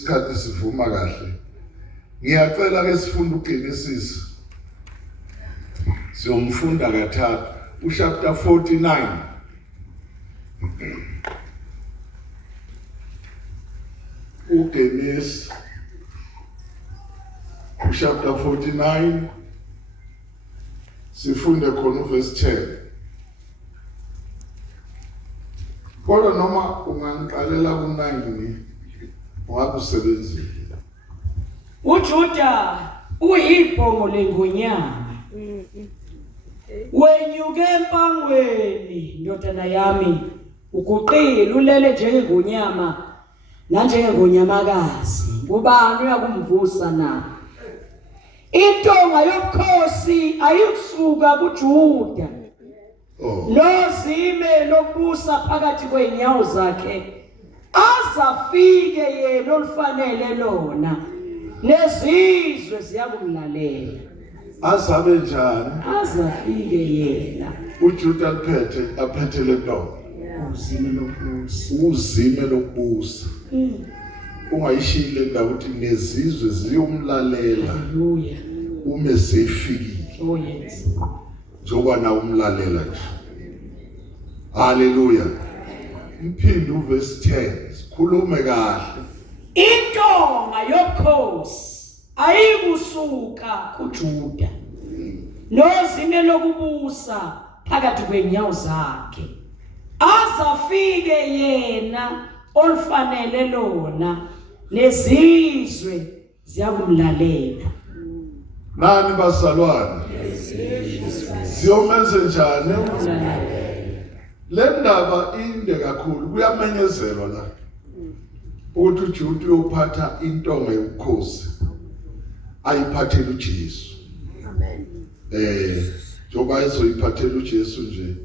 isikhathi sivuma kahle. Ngiyacela ke sifunde uGenesis. Siyomfunda kathathu chapter 49. uGenesis chapter 49 sifunde khona verse 10. Kodwa noma ungangiqalela ku9 ungabe usebenzile. uJuda uyibhongo lengonyama. Wenyuke empangweni ndodana yami, uguqile ulele njengengonyama nanjengengonyamakazi. Ubani uyakumvusa na? Intonga yobukhosi ayikusuka kuJuda. Lozime lokubusa phakathi kweenyawo zakhe azafike yena olufanele lona, nezizwe ziyakumlalela. Azabe njani? Azafike yena uJuda aphethe le ntonga. Uzime lokubusa. Ungayishile ndawo uthi nezizwe ziyomlalela. Haleluya. Ume sefikile. Oh yes. Njoba na umlalela nje. Haleluya. Mphindi uverse 10 sikhulume kahle. Intonga yobukhosi ayikusuka kuJuda, nozime lokubusa phakathi kwenyawo zakhe azafike yena olufanele lona, nezizwe ziyakumlalela. Nani bazalwane? Siyomenze njani? Le ndaba inde kakhulu, kuyamenyezelwa la ukuthi uJuda uyophatha intonga yobukhosi ayiphathele uJesu. Amen. Njoba ezoyiphathela uJesu nje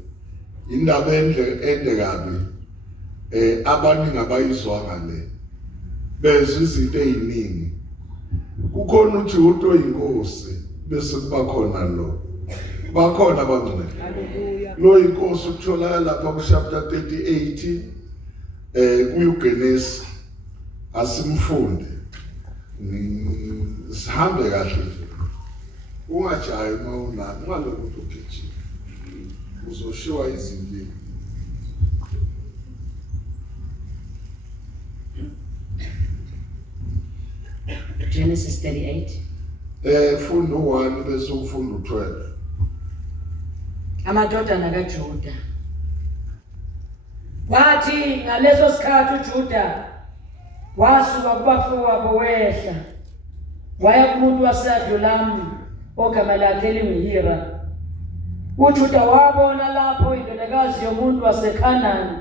indaba ende kabi. Abaningi abayizwa ngale bezwe izinto eziningi. Kukhona uJuda oyinkosi bese kuba khona lo. Bakhona abangcwele. Haleluya. Lo inkosi utholakala lapha ku chapter 38 kuYuGenesis. Asimfunde. Sihambe kahle. Ungajayi uma unani, ungaloku ugijima. Uzoshiwa izinto. Genesis 38. Funda 1 bese ufunda 12. Amadodana kaJuda. Wathi ngaleso sikhathi uJuda wasuka kubafowabo wehla waya kumuntu waseAdulamu ogama lakhe linguHira. uJuda wabona lapho indodakazi yomuntu waseKhanani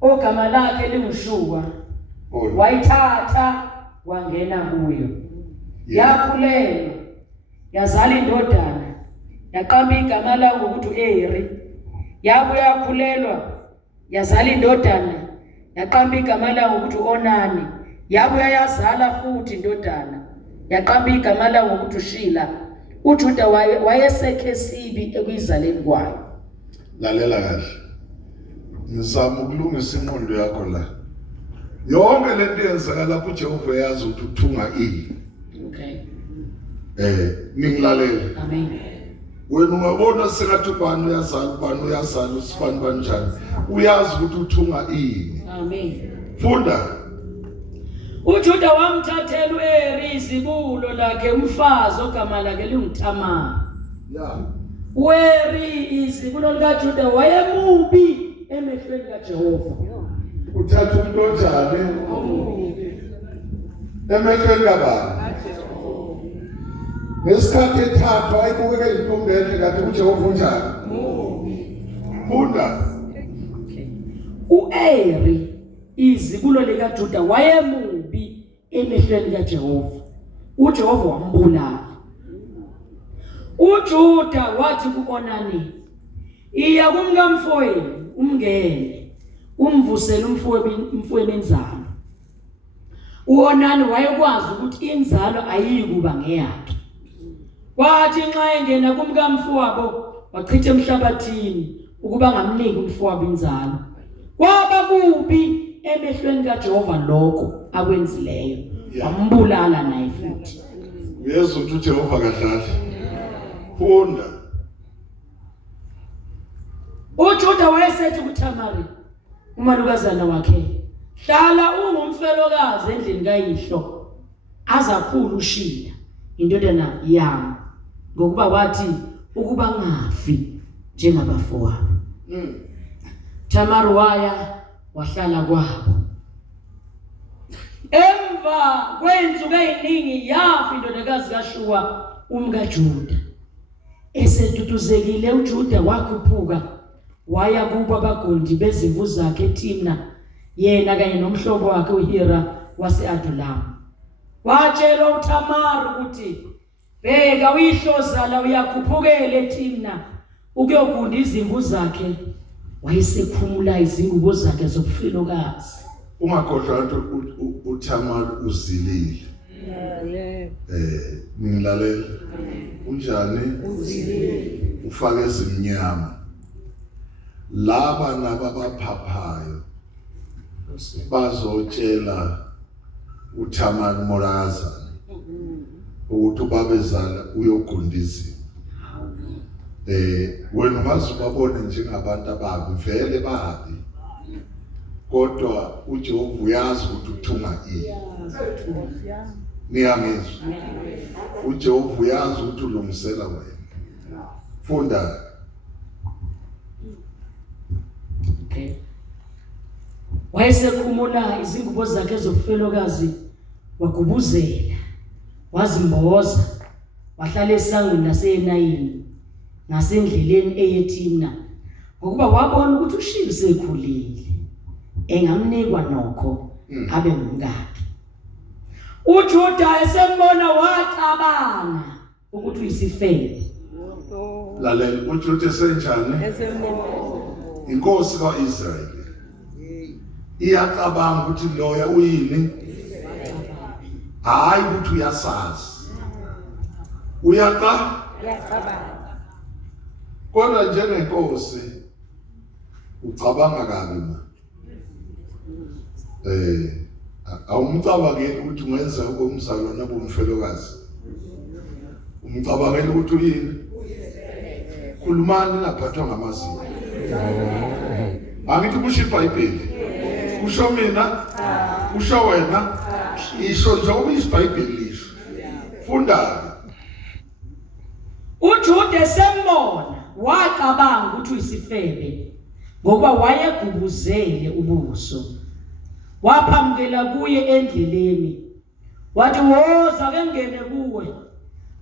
ogama lakhe linguShuwa. Wayithatha wangena kuyo. Yakhulelwa yazala indodana, yaqamba igama layo ngokuthi uEri. Yabuya yakhulelwa yazala indodana, yaqamba igama layo ngokuthi uOnani. Yabuya yazala futhi indodana, yaqamba igama layo ngokuthi uShila. uJuda wayesekhe sibi ekuyizaleni kwayo. Lalela kahle. Ngizama ukulungisa ingqondo yakho la. Yonke lento yenzeka lapho uJehova yazi ukuthi uthunga ini. Okay. Ningilalela. Amen. Wena ungabona sengathi ubani uyazala usifani kanjani. Uyazi ukuthi uthunga ini. Amen. Funda. uJuda wamthathela uEri izibulo lakhe umfazi ogama lakhe linguThamari. Yeah. uEri izibulo likaJuda wayemubi emehlweni kaJehova. Uthatha umuntu onjani? Emehlweni kabani? Ngesikhathi ethatha ayibukeke intombi enhle kanti uJehova unjani? Funda. uEri izibulo likaJuda wayemubi emehlweni kaJehova. uJehova wambulala. uJuda wathi kuOnani, iya kumkamfowenu umngene umvusele umfowenu inzalo. uOnani wayekwazi ukuthi inzalo ayikuba ngeyakhe. Wathi nxa engena kumkamfowabo wachitha emhlabathini ukuba ngamniki umfowabo inzalo. Kwaba kubi emehlweni kaJehova lokho akwenzileyo. wambulala naye futhi. uyezwa ukuthi uJehova kadlali. Funda. uJuda wayesethi kuThamari umalukazana wakhe, hlala ungumfelokazi endlini kayihlo azakhulu uShila indodana yami, ngokuba wathi ukuba ngafi njengabafowabo. Tamari waya wahlala kwabo. Emva kwensuku eziningi yafa indodakazi kaShuwa umkaJuda. Eseduduzekile uJuda wakhuphuka waya kubo abagondi bezimvu zakhe eTimna, yena kanye nomhlobo wakhe uHira wase-Adulamu. Watshela uThamari ukuthi, bheka uyihlozala uyakhuphukela eTimna ukuyogunda izimvu zakhe. Wayesekhumula izingubo zakhe zobufelokazi. Ungakhohlwa ukuthi uThamari uzilile. Ngilalela. Unjani? Uzilile. Ufake ezimnyama. Laba nababaphaphayo bazotshela uThamari Morazana ukuthi ubabezala uyogunda izimvu. Wena ungazubabone njengabantu ababi, vele babi. Kodwa uJehova uyazi ukuthi uthunga ini. Niyangizwa? uJehova uyazi ukuthi ulungisela wena. Funda. Wayesekhumula izingubo zakhe zobufelokazi, wagubuzela, wazimboza, wahlala esangweni laseNayini ngasendleleni eyeTimna, ngokuba wabona ukuthi uShila sekhulile, engamnikwa nokho abe ngumkakhe. uJuda esembona wacabanga ukuthi uyisifebe. Lalela, uJuda esenjani? Inkosi kaIsrayeli iyacabanga ukuthi loya uyini, hayi ukuthi uyasazi. Uyacabanga. Kodwa njengenkosi ucabanga kabi ma. Awumcabangeli ukuthi ungenza okomzalwane bomfelokazi. Umcabangeli ukuthi uyini? Khulumani ngaphathwa ngamazinyo. Angithi kusho iBhayibheli. Kusho mina, kusho wena, isho njengoba iBhayibheli lisho. Funda. uJuda esembona wacabanga ukuthi uyisifebe, ngoba wayegubuzele ubuso. Waphamukela kuye endleleni, wathi woza ke ngene kuwe,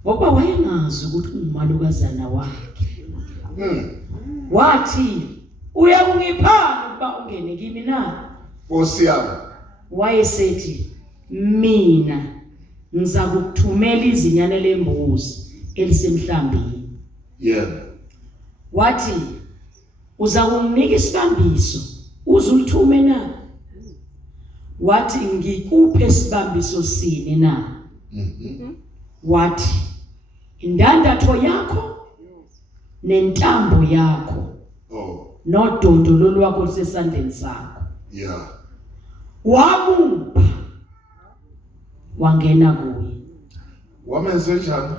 ngoba wayengazi ukuthi ungumalukazana wakhe. Wathi uyakungiphana ukuba ungene kimi na? Nkosi yami. Wayesethi, mina ngiza kukuthumela izinyane lembuzi elisemhlambini. Wathi uza kunginika isibambiso uzulithume na? Wathi ngikuphe isibambiso sini na? Wathi indandatho yakho nentambo yakho nodondolo lwakho lisesandleni sakho. Wamupha, wangena kuye. Wamenze njani?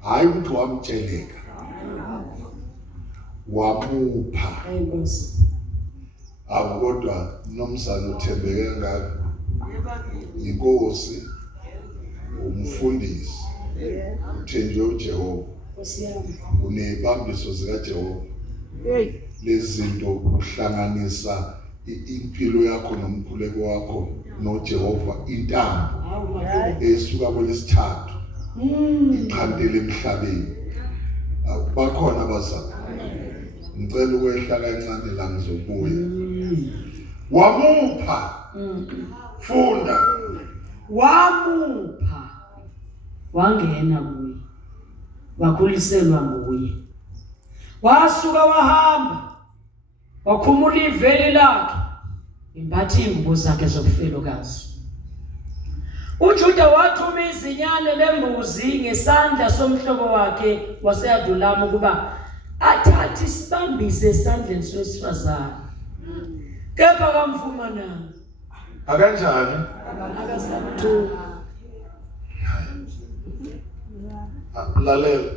Hayi ukuthi wamtsheleka. Wamupha. Kodwa nomsana uthembeke ngakho. Inkosi, umfundisi, uthenjwe uJehova. Unebambiso zikaJehova. Lezinto kuhlanganisa impilo yakho nomkhuleko wakho noJehova, intambo esuka kwelesithathu iqhantele emhlabeni. Bakhona abazali. Ngicela ukwehla kancane la ngizobuya. Wamupha. Funda. Wamupha, wangena kuye, wakhuliselwa nguye. Wasuka wahamba, wakhumula iveli lakhe, imbathi ingubo zakhe zobufelokazi. uJuda wathuma izinyane lembuzi ngesandla somhlobo wakhe wase-Adulamu ukuba athathe isibambiso esandleni sowesifazane, kepha kamfumananga. Akanjani? lalela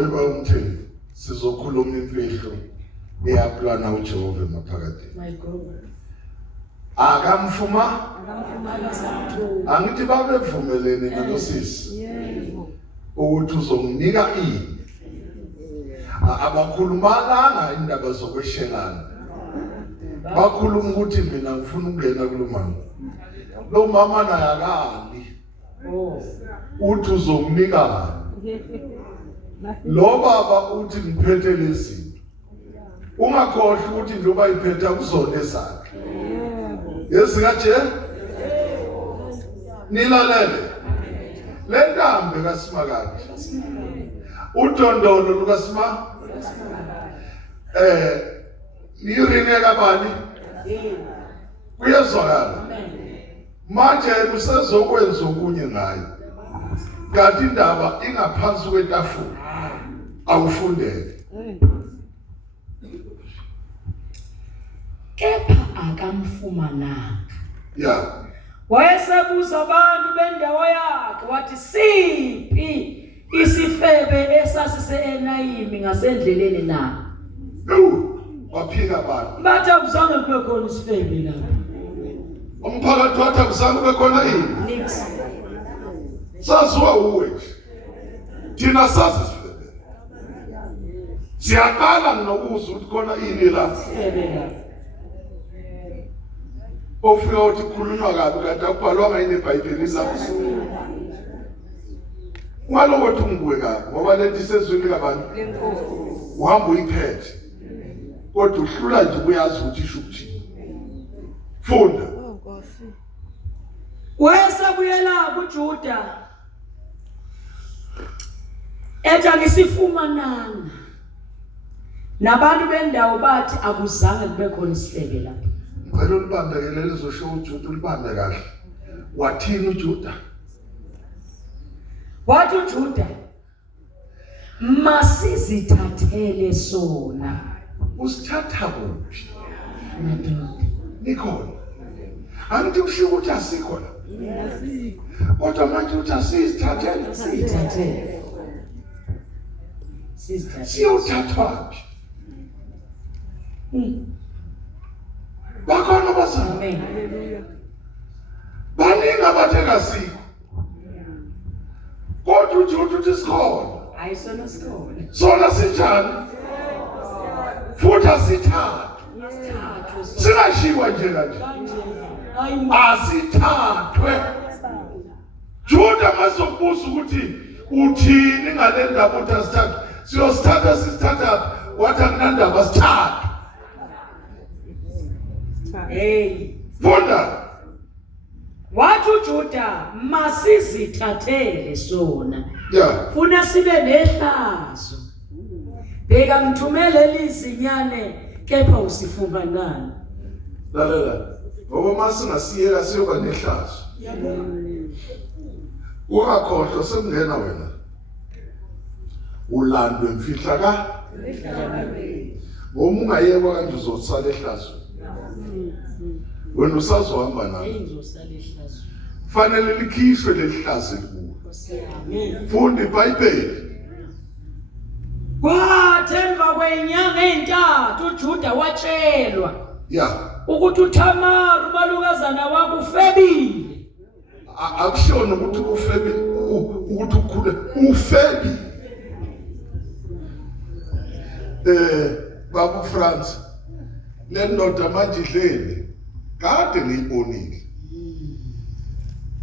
eba umtheni sizokhuluma imfihlo eyaplana uJehova emaphakathi. My God. Akamfuma angithi babevumelene nalosisi ukuthi uzonginika ini. Abakhulumalanga indaba zokweshelana. Bakhuluma ukuthi mina ngifuna ukungena kulo mama. Lo mama naye akali. Uthi uzonginika. Lo baba uthi ngiphethe lezi. Ungakhohlwa ukuthi njengoba iphethe kuzona ezakhe. Yesikaje? Nilalele. Le ntambe kaSimakade. Udondolo lukaSima niringe kabani? Kuyezwakala. Manje usezokwenza okunye ngayo. Kanti indaba ingaphansi kwetafula. Awufundele. Kepha akamfumananga. Yeah. Wayesebuza abantu bendawo yakhe wathi siphi isifebe esasise eNayimi ngasendleleni na. Waphika abantu. Bathi akuzange kube khona isifebe lapho. Umphakathi wathi akuzange kube khona yini? Nix. Saziwa uwe. Thina sazi isifebe. Siyaqala nokuzwa ukuthi khona yini la. Isifebe lapho. Ofika uthi khulunywa kabi kanti akubhalwanga yini eBhayibhelini lapho. Ngalokuthi ungibuke kabi ngoba lethi sezwini kabantu. Uhamba uyiphethe. Kodwa uhlula nje uyazi ukuthi isho ukuthini. Funda. Wayesabuyela kuJuda. Ethi angisifumananga. Nabantu bendawo bathi akuzange kube khona isifebe lapho. Ngicela ulibambekele lizosho uJuda ulibambe kahle. Wathini uJuda? Wathi uJuda masizithathele sona. Usithatha kuphi? Madoda. Nikhona. Angithi ushiya ukuthi asikho la. Asikho. Kodwa manje uthi asizithathele. Sizithathele. Sizithathele. Siyothathwa phi? Bakhona bazama. Amen. Baningi abatheka sikho. Kodwa uJuda uthi sikhona. Ayisona sikhona. Sona sinjani? Futhi asithathwe. Singashiwa nje kanje. Asithathwe. Juda masokubuza ukuthi uthini ngale ndaba uthi asithathwe. Siyosithatha wathi akunandaba sithathwe. Hey. Funda. Wathi uJuda masizithathele sona. Yeah. Funa sibe nehlazo. Beka ngithumele lizinyane kepha usifumanani. Lalela. Ngoba masingasiyeka siyoba nehlazo. Ungakhohlwa sekungena wena. Ulandwe mfihla ka? Ngoba ungayekwa kanje uzosala ehlazo. Wena usazohamba nawe. Ayizosala ehlazo. Fanele likhishwe lehlazo kuwe. Funda iBhayibheli. Kwathi emva kwenyanga ezintathu uJuda watshelwa. Yeah. Ukuthi uThamari umalukazana wakhe ufebile. Akushona ukuthi ufebi ukuthi ukhule ufebi. Baba France le ndoda manje idleni kade ngiyibonile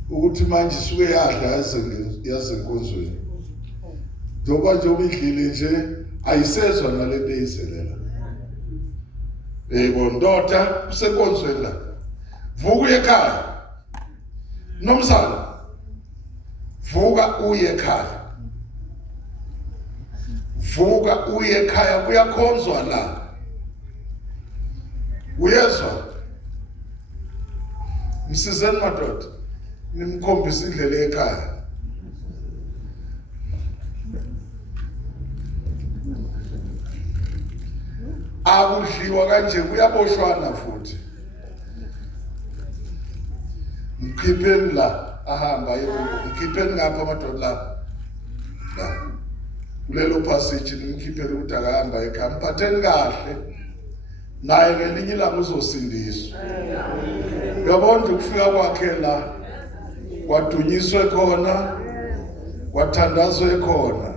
ukuthi manje suke yadla yasenkonzweni njengoba nje ubidlile nje ayisezwa nalento eyiselela bondoda usenkonzweni la vuka ekhaya nomzana vuka uye ekhaya vuka uye ekhaya kuyakhonzwa la uyezwa msizeni madoda nimkhombisa indlela ekhaya akudliwa kanje kuyaboshwana futhi mkhipheni la ahamba ngikhipheni ngapha amadoda lapha kulelo passage ngikhipheni ukuthi akahamba ekhaya mphatheni kahle naye ngelinye ilanga uzosindiswa. Uyabona ukufika kwakhe la kwadunyiswe khona kwathandazwe khona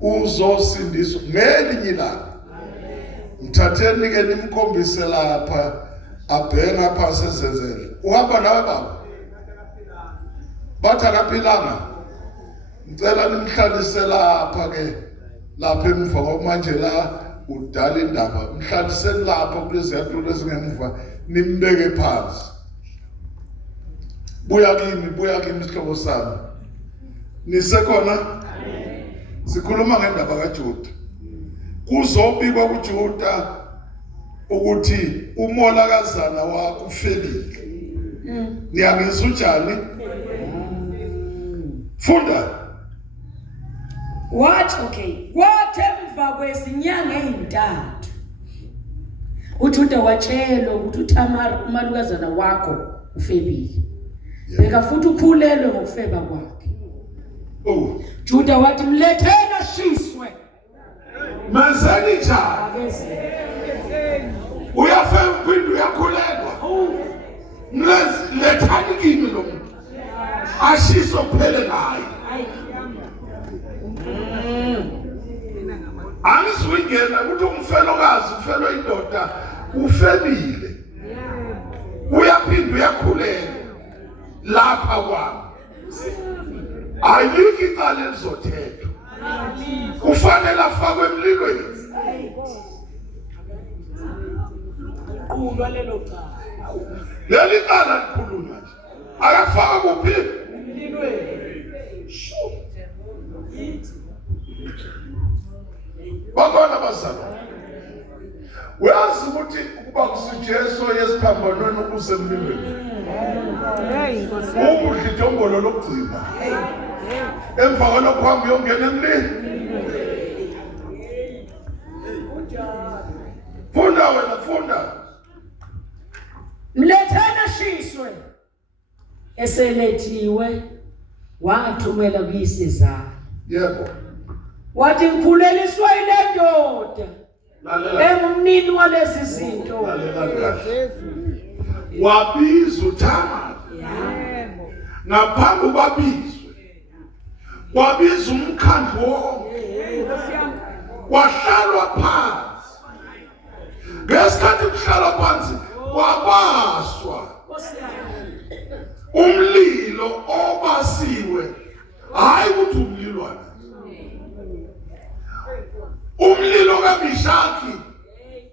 uzosindiswa ngelinye ilanga. Mthatheni ke nimkhombise lapha abheke ngapha sezenzele. Uhamba nawe baba bathi akaphilanga, ngicela nimhlalise lapha ke lapha emva ngoba manje la udala indaba. Mhlaliseni lapha kulezi yatulo ezingemuva nimbeke phansi. Buya kimi sihlobo sami. Nisekhona? Sikhuluma ngendaba kaJuda. Kuzobikwa kuJuda ukuthi umolakazana wakho ufelile. Niyangizwa njani? Funda. What? Okay. Kwathi emva kwezinyanga ezintathu uJuda watshelwa ukuthi uThamari umalukazana wakho ufebile. Beka futhi ukhulelwe ngokufeba kwakhe. Juda wathi mletheni ashiswe. Menzeni njani? Uyafeba uphinde uyakhulelwa. Mlethani kimi lo muntu. Ashiswe kuphele naye. Angizwingena ukuthi umfelokazi ufelo indoda ufebile. Uyaphinda uyakhulelwa lapha kwami. Ayikho icala elizothethwa. Kufanele afakwe emlilweni. Qulwa lelo cala. Leli cala likhulunywa nje. Akafaka kuphi? Emlilweni. Bakhona bazalwa. Uyazi ukuthi ukuba kusijeso yesiphambanweni ukusemlilweni. Ukudla ijombolo lokugcina. Emva kwalokho uhamba uyongena emlilweni. Funda wena, funda. Mletheni ashiswe. Eselethiwe wathumela kuyisizana. Yebo. Wathi ngikhuleliswa ile ndoda. Engumnini walezi zinto. Wabiza uThamari. Yebo. Ngaphambi kwabizwe. Wabiza umkhandlu wonke. Kwahlalwa phansi. Ngesikhathi kuhlalwa phansi kwabaswa. Umlilo obasiwe. Hayi ukuthi umlilwane. Umlilo kaMishaki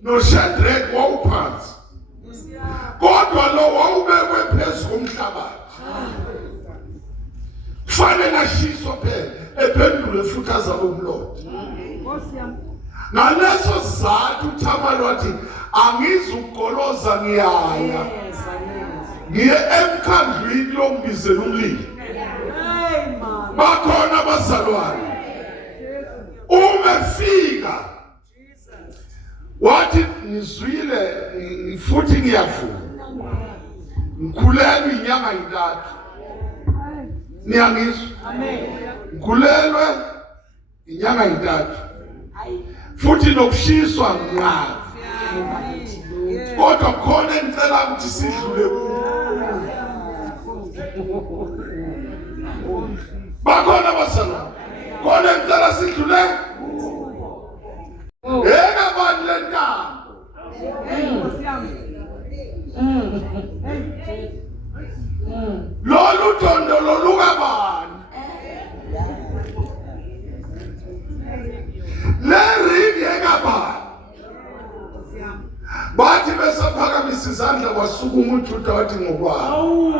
noShadrach wawuphansi. Kodwa lo wawubekwe phezu komhlabathi. Kufanele ashiswe phela ephendule futhi azabe umlotha. Ngaleso sizathu uThamari wathi angizukugoloza ngiyaya. Ngiye emkhandlwini lombizela umlilo. Bakhona abazalwane. Umefika wathi ngizwile futhi ngiyafuna. Ngikhulelwe inyanga ezintathu. Niyangizwa? Amen. Ngikhulelwe inyanga ezintathu. Futhi nokushiswa ngqaba. Kodwa khona engicela ukuthi sidlule kuwo. Bakhona abazalwane. Khona ngicela sidlule. Yena abantu lentambo. Lolu thondo lolukabani. Leri yekabani. Bathi besaphakamisa izandla kwasukuma uJuda wathi ngokwabo.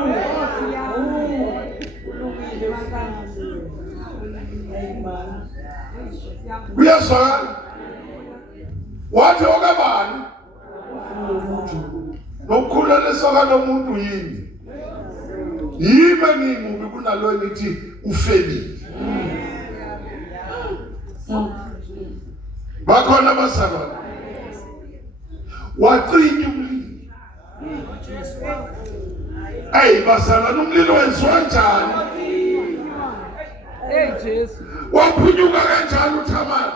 Kuyazwakala. Wathi okabani? Nokukhuleliswa kalomuntu yini? Yime ngimubi kunalo ngithi ufelile. Bakhona abazalwane. Wacinya umlilo. Hey, Hey bazalwane, umlilo wenziwa njani? Jesu. Waphunyuka kanjani uThamari?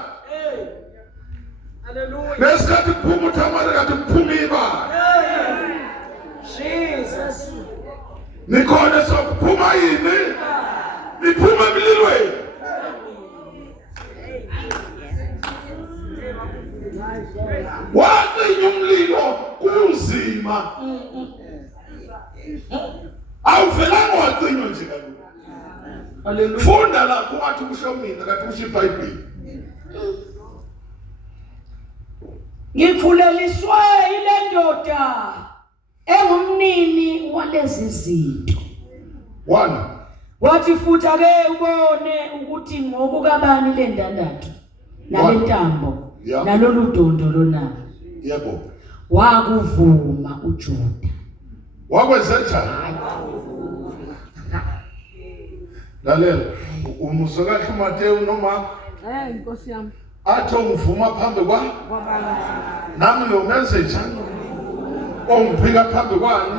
Hallelujah. Lesikhathi kuphuma uThamari kanti kuphuma ibala. Jesus. Nikhona sokuphuma yini? Niphuma emlilweni. Wacinya umlilo kunzima. Awuvelanga wacinywa nje kaloku. Hallelujah. Funda lapho wathi kusho mina kanti kusho iBhayibheli. Ngikhuleliswe ile ndoda engumnini walezi zinto. 1. Wathi futhi ake ubone ukuthi ngokukabani le ndandatho nalentambo Yeah. nalolu dondo lona. Yebo. Wakuvuma uJuda. Wakwenza njani? Lalela, umuzwa kahle uMateyu noma Nkosi yami. athi ungivuma phambi kwa nami ngiyokwenza njani? Ongiphika phambi kwani?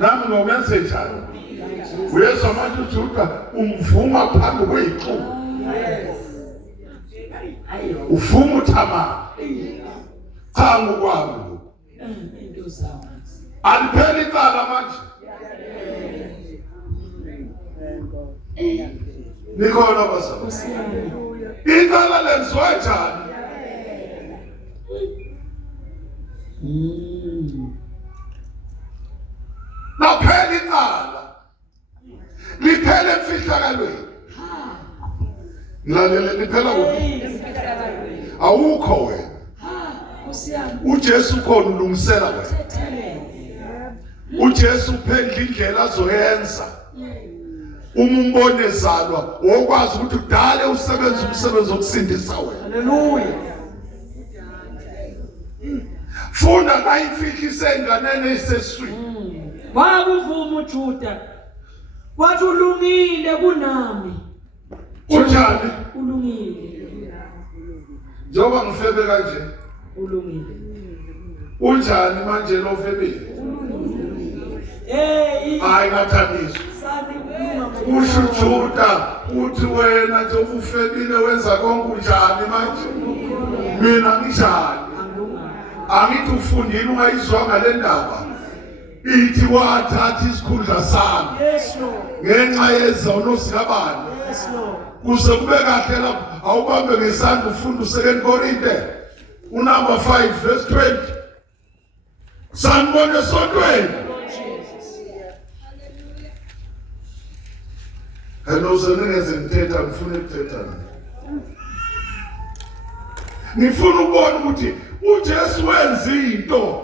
Nami ngiyokwenza njani? Uyezwa manje uJuda umvuma phambi kwethu. Uvuma uThamari. Cha ngokwami. Alipheli icala manje. Nikhona bazalwane. Icala lenziwa njani? Laphela icala. Liphele emfihlakalweni. Lalela liphela kuphi? Awukho wena. uJesu khona ulungisela wena. uJesu uphendla indlela azoyenza. Uma umbone ezalwa wokwazi ukuthi udale usebenza umsebenzi wokusindisa wena. Hallelujah. Funda kayimfihlise enganeni eseswini. Wakuvuma uJuda. Wathi ulungile kunami. Unjani? Ulungile. Njengoba ngifebe kanje. Ulungile. Unjani manje lo febile? Hayi ngathandiswa. Usho uJuda uthi wena nje ufebile wenza konke unjani manje? Mina nginjani? Angithi ufundile ungayizwanga le ndaba. Ithi wathatha isikhundla sami. Yes Lord. Ngenxa yezono zikabani. Yes Lord. Kuze kube kahle lapho awubambe ngesandla ufunda u2 Korinte unumber 5 verse 20. Sanibona esontweni. Hello senengeze ngithetha ngifuna ukuthetha. Ngifuna ukubona ukuthi uJesu wenza into.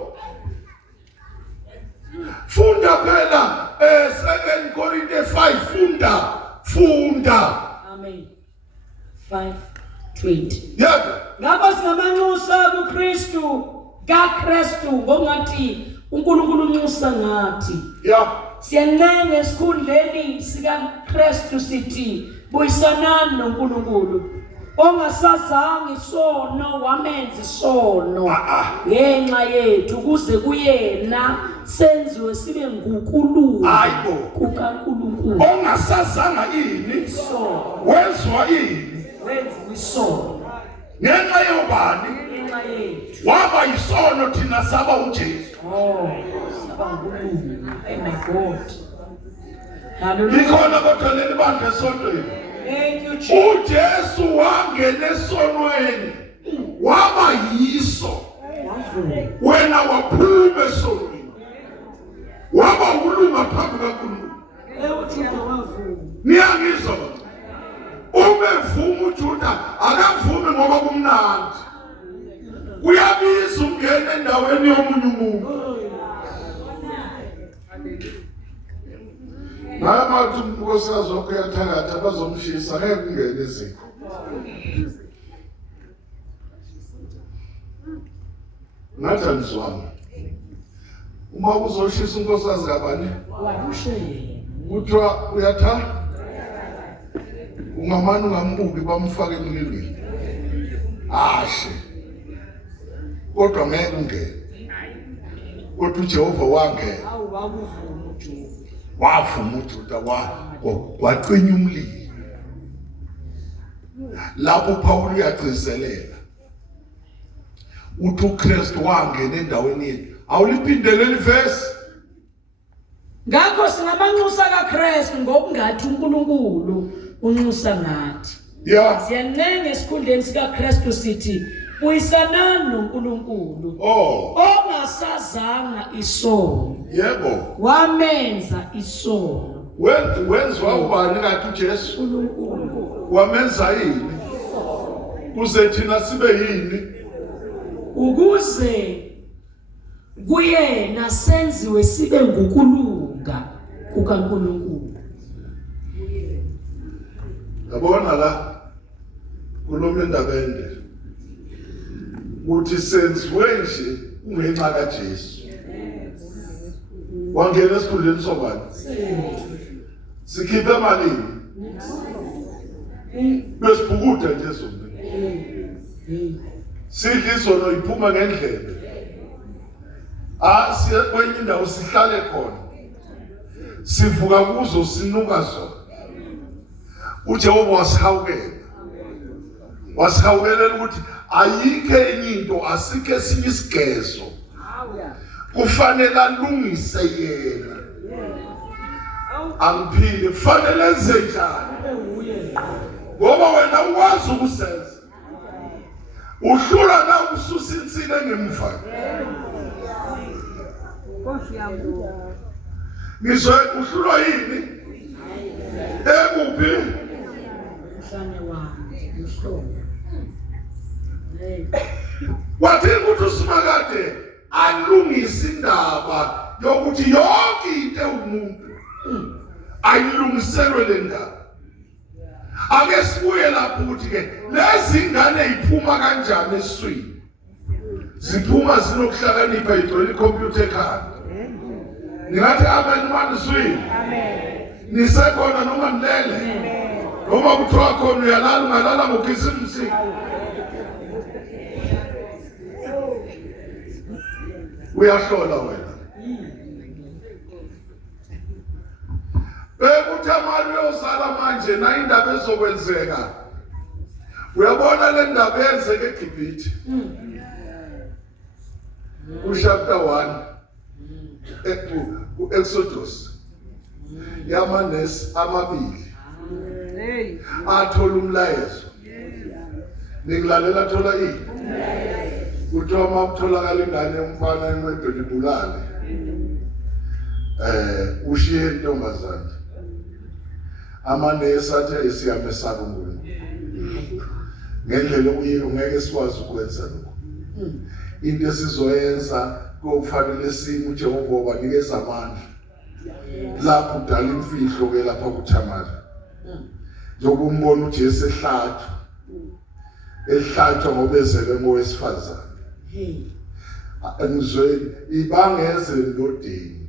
Funda phela 2 Korinte 5 funda. Amen. 5:20. Yebo. Ngakho singamanxusa kuKristu, kaKristu ngokungathi uNkulunkulu unxusa ngathi. Yeah. Siyancenga esikhundleni sikaKristu sithi buyisanani noNkulunkulu. Ongasazange isono wamenza isono ngenxa yethu kuze kuyena senziwe sibe ngukulunga Hayibo. kukaNkulunkulu. Ongasazanga ini Isono wezwa ini wenziwe isono ngenxa yobani ngenxa yethu. waba yisono thina saba uJesu. Oh, saba ngukulunga. Oh my God. Hallelujah. Likhona kodwa leli bandla esontweni. Thank you, Jesus. uJesu wangena esonweni waba yiso. Wena waphuma esonweni waba ukulunga phambi kaNkulunkulu. Niyangizwa? Umevuma uJuda akavumi ngoba kumnandi. Kuyabiza ungena endaweni yomunye umuntu. Namathi unkosikazi wakho uyathakatha bazomshisa ngeke kungene iziko. Nathanisi wami. Uma uzoshisa unkosikazi kabani? Kuthiwa uyatha ungamane ungambuki bamfake emlilweni. Ashe. Kodwa ngeke ungene. Kodwa uJehova wangena. wavuma uJuda waqinya umlilo. Lapho uPaul uyagcizelela uthi uKristu wangena endaweni yethu. Awuliphindele livesi. Ngakho singamanxusa kaKristu ngokungathi uNkulunkulu unxusa ngathi. Yeah. Siyancenga esikhundleni sikaKristu sithi buyisanani noNkulunkulu. Oh. Ongasazanga isono. Yebo. Wamenza isono. Wenziwa ubani kanti uJesu? uNkulunkulu. Wamenza yini? Kuze thina sibe yini? Ukuze kuyena senziwe sibe ngukulunga kukaNkulunkulu. Yabona la kuloma indaba ende. Uthi senziwe nje ungenxa kaJesu. Wangena esikhundleni sobani? Sikhiphe malini? Besibhukuda nje sonke. Sidla izono iphuma ngendlebe. Siye kwenye indawo sihlale khona. Sivuka kuzo sinuka zona. uJehova wasihawukelela ukuthi ayikho enye into, asikho esinye isigezo kufanele alungise yena. Angiphile kufanele enze njani ngoba wena ukwazi ukusenza. Uhlula na ukususa insile ngemva. Ngizwe uhlulwa yini? Ekuphi? Mhlane wami, mhlobo. Wathi ukuthi uSimakade alungise indaba yokuthi yonke into umuntu ayilungiselwe le ndaba. Ake sibuye lapho ukuthi ke lezi ngane iphuma kanjani eswini. Ziphuma zinokuhlakanipha igcwele ikhompyutha ekhaya. Ningathi amen manje swini. Amen. Nisekhona noma nilele. Amen. Noma kuthiwa khona uyalala ungalala ngokhisimusi. Uyahlola wena. Bekuthi amali uyosala manje na indaba ezokwenzeka. Uyabona le ndaba yenzeke eGibhithe. Chapter 1 Exodus. Yamanesi amabili. Athola umlayezo. Ngilalela thola yini? Kuthiwa makutholakala ingane yomfana enqedwe libulale. Ushiye intombazana. Amanesi athe siyamesaba uNkulunkulu. Ngendlela ungeke sikwazi ukwenza lokho. Into esizoyenza kufanele sime uJehova obanikeza amandla. Lapho udala imfihlo ke lapha kuThamari. Njengokumbona uJesu ehlathwa ngoba ezelwe ngowesifazane. Ngizwe ibangeze ndodeni.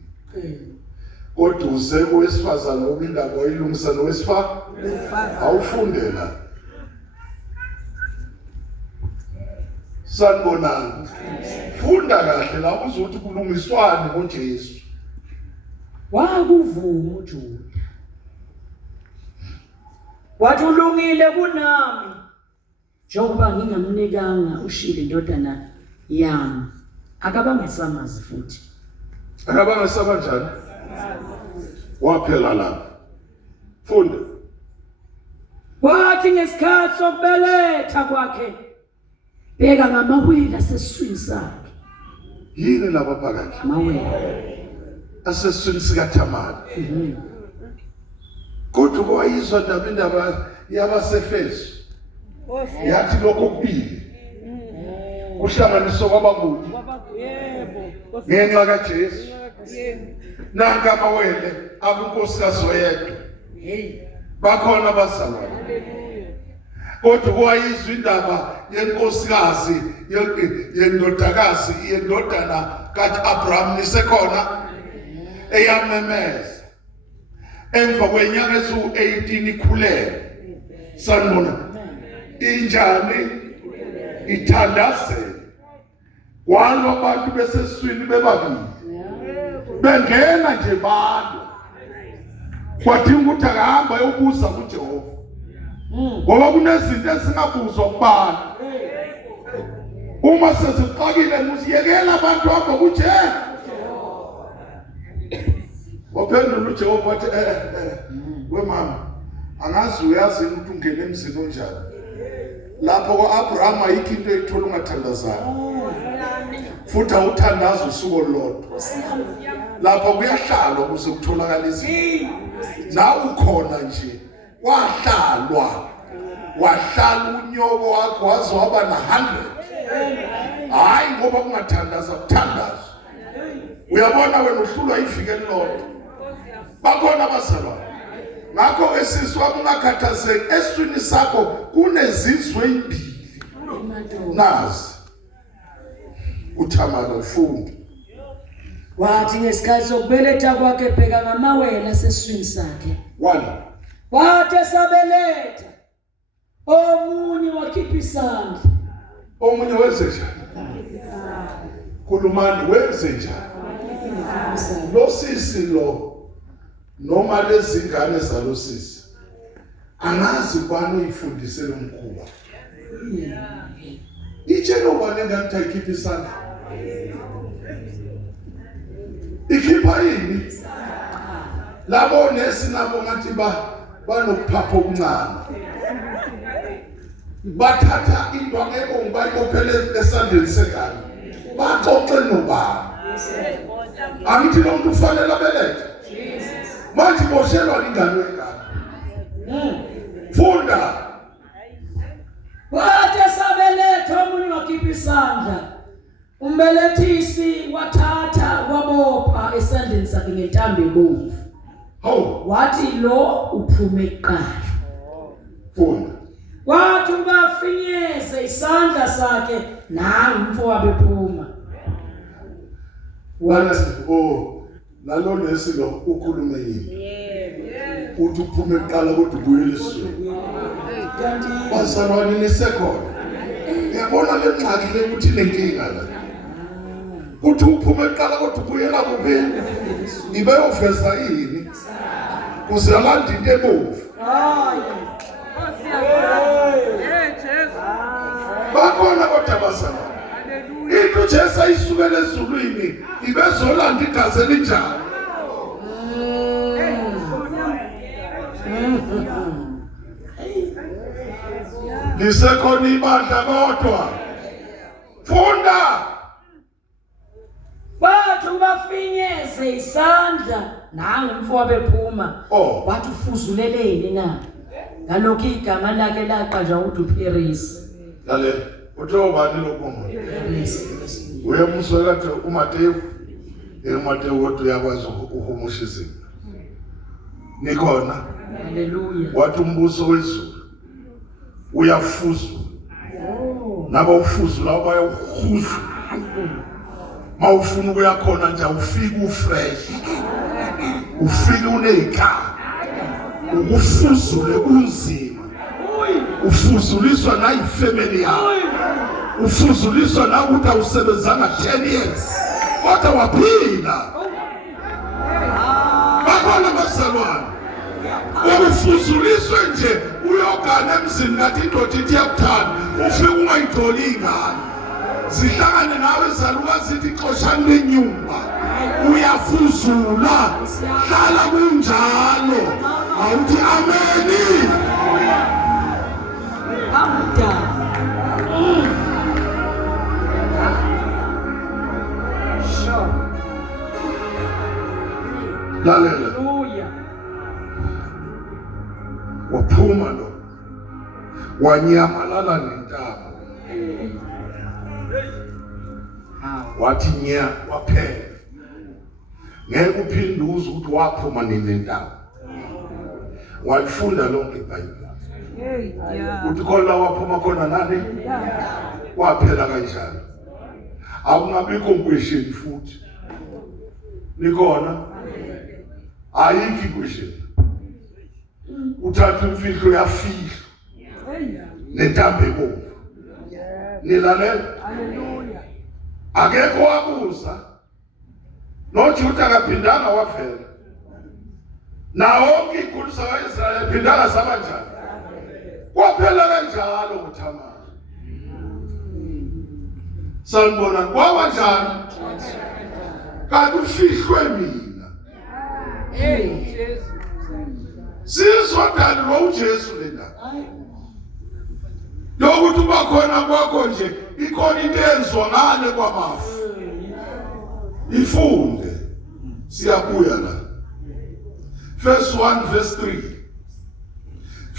Kodwa uze ngowesifazane ngoba indaba oyilungisa nowesifazane. Awufundela. Sanibonani. Funda kahle la uzothi kulungiswane ngoJesu. Wakuvuma uJuda. Wathi ulungile kunami njengoba ngingamnikanga ushilo indodana yami. Akabangesamazi futhi. Akabangesaba njani? Waphela lapha. Funda. Wathi ngesikhathi sokubeletha kwakhe bheka ngamawele asesiswini sakhe. Yini lapha phakathi? Amawele asesiswini sikaThamari. Kodwa kwayizwa indaba yabaseFeso. Yathi lokho kubili. Uhlanganiso kwabakude. Ngenxa kaJesu. Nanka amawele akunkosikazi oyedwa. Bakhona abazalwane. Kodwa kwayizwa indaba yenkosikazi yendodakazi yendodana kaAbraham nisekhona eyamemeza. Emva kwenyanga ezu-18 ikhulele. Sanibona. Injani? Ithandazela. Kwalo abantu besesiswini bebabili. Bengena nje balo. kwadinga ukuthi akahamba ayobuza kuJehova ngoba kunezinto ezingabuzwa kubantu. Uma sezixakile musiyekela abantu hamba kuJehova. Waphendula uJehova wathi wemama angazi uyazi ukuthi ungene emzini onjani. Lapho kwa-Abraham ayikho into ethola ungathandazana futhi awuthandaza usuku olulodwa. Lapho kuyahlalwa kuze kutholakala izinto. Nawe ukhona nje wahlala unyoko wakho waze waba na-100. Hayi ngoba kungathandaza kuthandaza. Uyabona wena uhlulwa iviki elilodwa. Bakhona abazalwane. Ngakho-ke sisi wami ungakhathazeki, eswini sakho kunezizwe ezimbili. Nazi uThamara ufunda. Wathi ngesikhathi sokubeletha kwakhe bheka ngamawele aseswini sakhe. 1 Wathi esabeletha omunye wakhipha isandla. Omunye wenze njani? Khulumani wenze njani? Lo sisi lo noma lezi ngane zalo sisi angazi kwani uyifundise lo mkhuba. Itshelo ubani ngani ikhipha isandla? Ikhipha yini? Labo nesi nabo ngathi banokuphapha okuncane. Bathatha indwangu ebomvu bayibophele esandleni sengane. Baxoxe nobani. Angithi lo muntu ufanele abelethe. Manje boshelwa ingane wengane. Funda. Wathi esabeletha omunye wakhipha isandla. Umbelethisi wathatha wabopha esandleni sakhe ngentambo ebomvu. Wathi lo uphume kuqala. Funda. Wathi ubafinyeze isandla sakhe nangu umfowabo ephuma. Wathi nalo nesi lo ukhulume yini? Uthi uphume kuqala kodwa ubuyele esweni. Bazalwane nisekhona. Uyabona le ngxaki le ukuthi lenkinga la. Uthi uphume kuqala kodwa ubuyela kuphi? Ibe uveza yini? Kuzalanda into ebomvu. Bakhona kodwa bazalwane. Into Jesu ayisukela ezulwini ibezolanda igazi elinjani. Lisekhona ibandla kodwa. Funda. Wathi ubafinyeze isandla nangu umfowabo ephuma. Wathi ufuzuleleni na? Ngalokho igama lakhe laqanjwa ukuthi uPeris. Lale utho bani lokho? Uyamswela uMateyu. Umateyu kodwa uyakwazi ukuhumusha izinto. Nikhona. Haleluya. Wathi umbuso wezulu uyafuzwa. Nabo ufuzula bayawuhuza. Mawufuna ukuyakhona nje ufike ufresh. Ufike unezikhala. Ukufuzule kunzima. Ufuzuliswa na ifamily yakho. Ufuzuliswa na ukuthi awusebenzanga 10 years. Kodwa waphila. Bakhona bazalwane. Ufuzuliswe nje uyogana emzini ngathi indoda ithi yakuthanda. Ufike ungayitholi ingane. Zihlangane nawe izalukazi zithi xoshani lenyumba. Uyafuzula. Hlala kunjalo. Awuthi ameni. Lalela. Waphuma lo. Wanyamalala nentaba. Wathi nya waphela. Ngeke uphinde uze ukuthi waphuma nentaba. Walifunda lonke iBhayibheli. Uthi khona waphuma khona nani? Waphela kanjalo. Awungabikho question futhi. Nikhona? Ayikho question. Uthatha imfihlo yafihla. Nentambo ebomvu. Nilalela? Haleluya. Akekho wabuza. Nothi uthi akaphindanga wafela. nawo ikhulusa kaIsrayeli phindanga saba njani kwaphela kanjalo kuThamari sanibona kwaba njani kanti ufihlwe mina sizodali lo uJesu lena lokuthi uba khona kwakho nje ikhona into eyenziwa ngale kwamafu ifunde siyabuya la verse 1 verse 3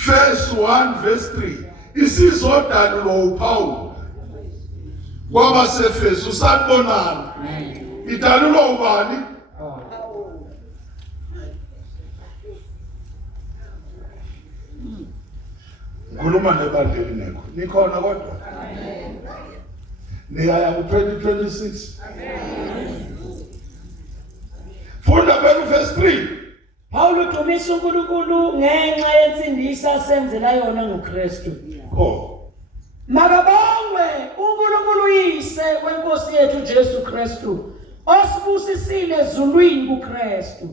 verse 1 verse 3 isizodali lo uPaul kwaba seFesu sanibonana idalulo ubani ngikhuluma nebandleni nekho nikhona kodwa niyaya ku-2026 funda verse 3 Paulo udumisa uNkulunkulu ngenxa yensindiso asenzela yona ngoKristu. Makabongwe uNkulunkulu uyise wenkosi yethu Jesu Kristu osibusisile ezulwini kuKristu.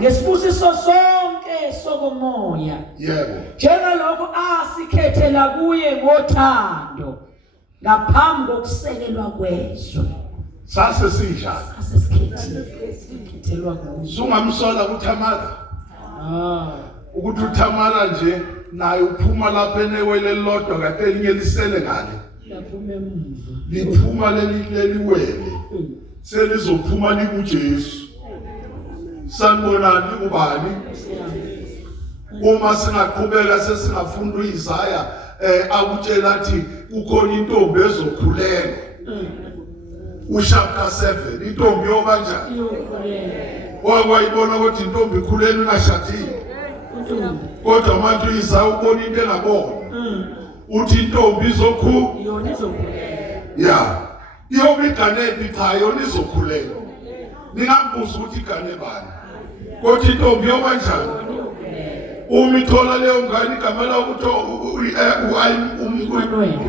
Ngesibusiso sonke sokumoya. Yebo. Njengalokho asikhethela kuye ngothando ngaphambi kokusekelwa kwezwe. Sase sinjani? Sasesikhethelwa kuye. Sungamsola kuThamara. Ukuthi uThamara nje naye uphuma lapha enewele lodwa kade elinye lisele ngale. Laphuma emuva. Liphuma leliwele. Selizophuma likuJesu. Sanibonani kubani? Uma singaqhubeka sesingafunda uIsaya akutshela athi kukhona intombi ezokhuleka. Chapter 7 intombi yokanjani? Wakwayibona ukuthi intombi ikhulelwe ingashadile. Kodwa manje uIsaya ubona into engabona. Uthi intombi yona izokhuleka. Yeah. Iyobe igane cha yona izokhuleka. Ningambuza ukuthi igane bani. Kodwa intombi yokanjani? Uma ithola leyo ngane igama layo ukuthi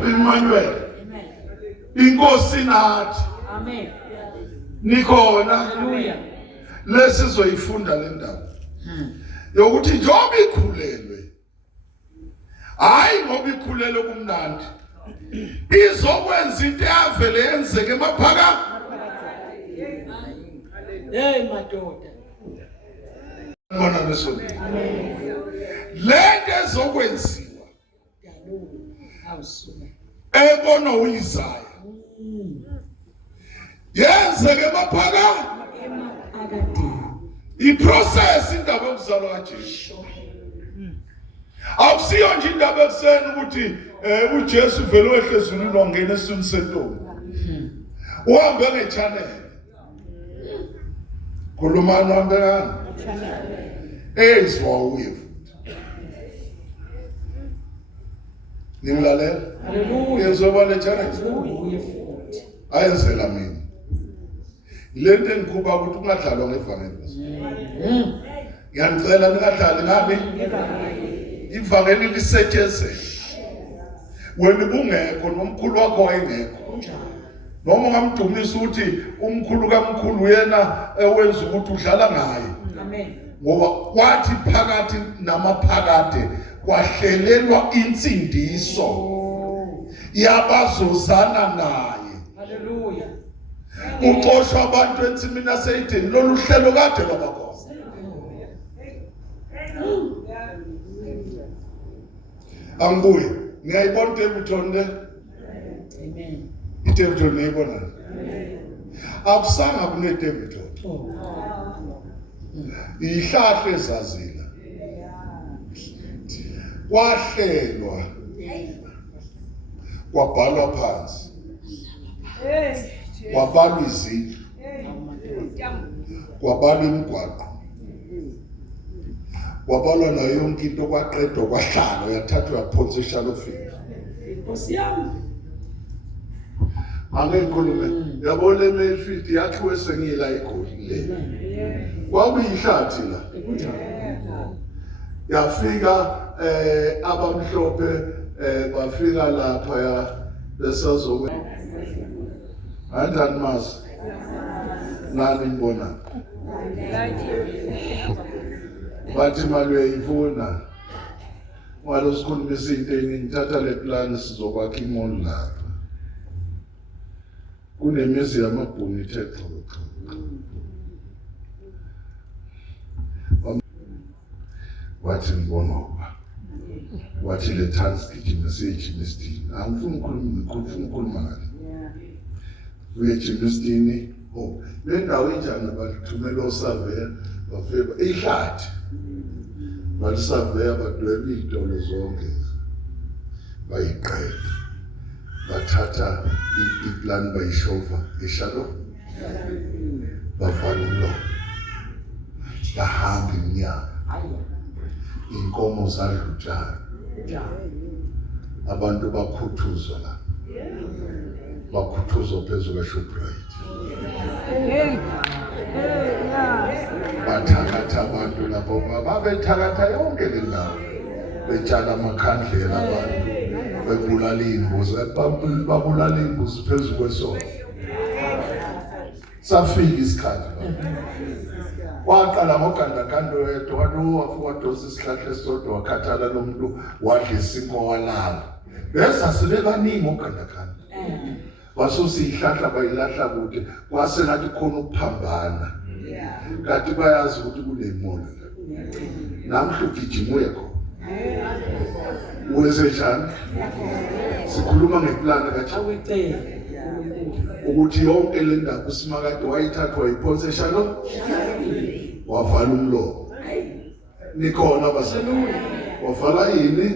uEmmanuel. Inkosi nathi. Amen. Nikhona. Hallelujah. Lesizoyifunda le ndawo. Yokuthi njengoba ikhulelwe. Hayi ngoba ikhulelwe kumnandi. Izokwenza into yavele yenzeke emaphakathi. Hey madoda. Ngona nesona. Lento ezokwenziwa. Awusuka. Ebona uIsaya. Yenzeke emaphakathi. Iprocess indaba yokuzalwa kaJesu. Awusiyo nje indaba ekuseni ukuthi uJesu vele wehle ezulwini wangena esini sentombi. Uhambe ngechannel. Khulumani uhambe ngani? Ezwa uye futhi. Nimlalela? Hallelujah. Yezoba le channel. Uye futhi. Ayenzela mina. Lento engikhuba ukuthi ungadlalwa ngevangeli. Ngiyanicela ningadlali ngani? Ivangeli lisetshenziswe. Wena ungekho nomkhulu wakho wayengekho. Noma ungamdumisa uthi umkhulu kaMkhulu yena wenza ukuthi udlala ngaye. Amen. Ngoba kwathi phakathi namaphakade kwahlelelwa insindiso yabazozana naye. Hallelujah. Uxoshwa abantu ensimini yaseYedeni lolu hlelo kade lwabakhona. Angibuye ngiyayibona Davidson le. Amen. iDavidson ngiyibona. Akusanga kune Davidson. Ihlahle ezazila. Kwahlelwa. Kwabhalwa phansi. Kwabalwa izindlu. Kwabalwa imigwaqo. Kwabalwa nayo yonke into kwaqedwa kwahlala yathathwa yaphonswa eshalofini. Nkosi yami. Angekhulume yabona eMayfield yakhiwe sengila igoli le. Kwakuyihlathi la. Yafika abamhlophe bafika lapha ya lesazokwe. Andani mas. Nani ngibona. bathi imali uyayifuna ngalo sikhulumisa into eningi ngithatha le plan sizokwakha imall lapha kunemizi yamabhunu ithe xhoxho wathi ngibona ukuba wathi le tanks gijima siyejimistini angifuni ukukhuluma ngale uyejimistini le ndawo enjani balithumela osurveyor bafika ihlathi balisurveyor badweba iy'tolo zonke bayiqeda bathatha iplan bayishova eshalo bavala umlomo bahamba iminyaka inkomo zadla utshani abantu bakhuthuzwa la bakhuthuzwa phezu kwaShoprite bathakatha abantu lapho babethakatha yonke le ndawo betshala amakhandlela abantu bebulala iy'mbuzi babulala iy'mbuzi phezu kwesofa safika isikhathi waqala ngogandaganda oyedwa wafika wadosa isihlahla esisodwa wakhathala lo muntu wadla isinko walala bese sibebaningi ogandaganda basusa ihlahla bayilahla kude kwase ngathi khona ukuphambana kanti bayazi ukuthi kunemolo namhla ugijimweko wenze njani sikhuluma ngeplan kaThixo ukuthi yonke le ndawo uSimakade wayithatha wayiphonsa eshalo wavala umlomo nikhona baseluya wavala yini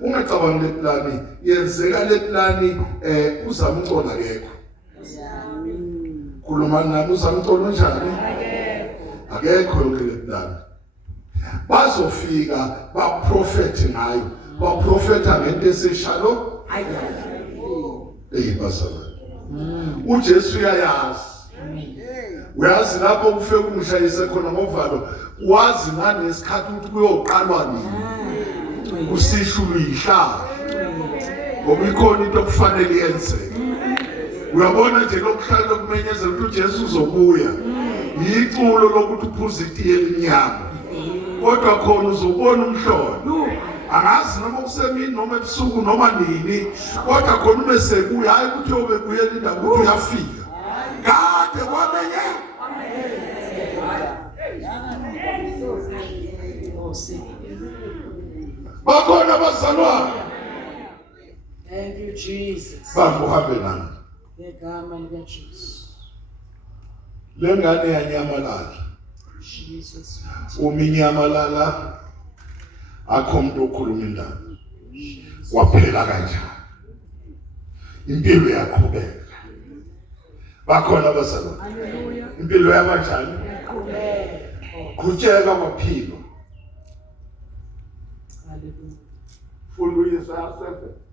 ungacabangi le plani yenzeka le plani uZamcolo akekho khuluma nami uZamcolo njani akekho yonke le plani bazofika baprofete ngayo baprofeta ngento eseshalo basala uJesu uyayazi uyazi lapho kufike kumshayise khona ngovalo wazi nanesikhathi ukuthi kuyoqalwa nini kusishulu yihlala ngoba ikhona into okufanele yenzeke uyabona nje lokuhlala lokumenyezela ukuthi uJesu uzobuya yiculo lokuthi uphuze itiye elimnyama kodwa khona uzobona umhlolo angazi noma kusemini noma ebusuku noma nini kodwa khona uma sekuya hayi ukuthi uyobekuyela indawo ukuthi uyafika kade kwamenye bakhona bazalwane. Thank you, Jesus. Bahambe nami. Ngegama likaJesu. Lengane yanyamalala. Jesus. Uminyamalala akho umuntu okhuluma indaba. Waphela kanjani? Impilo yaqhubeka. Bakhona bazalwane. Hallelujah. Impilo yabanjani? Kucheka kwaphilo. Hallelujah. Full Isaiah 7.